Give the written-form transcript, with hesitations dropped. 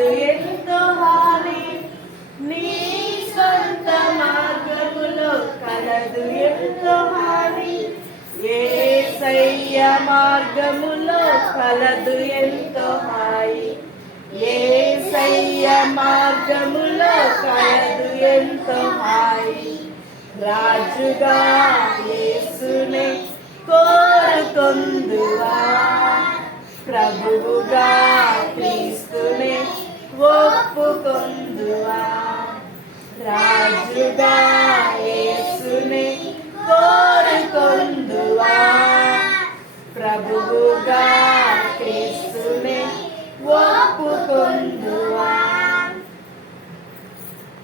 కలదు ఎంతో హాని, నీ సొంత మార్గములో కలదు ఎంతో హాని. యేసయ్య మార్గములో కలదు ఎంతో హాయి, యేసయ్య మార్గములో కలదు ఎంతో హాయి. రాజుగా యేసునే కోరుకొందువా, ప్రభువుగా క్రీస్తునే ఒప్పుకొందువా. రాజుగా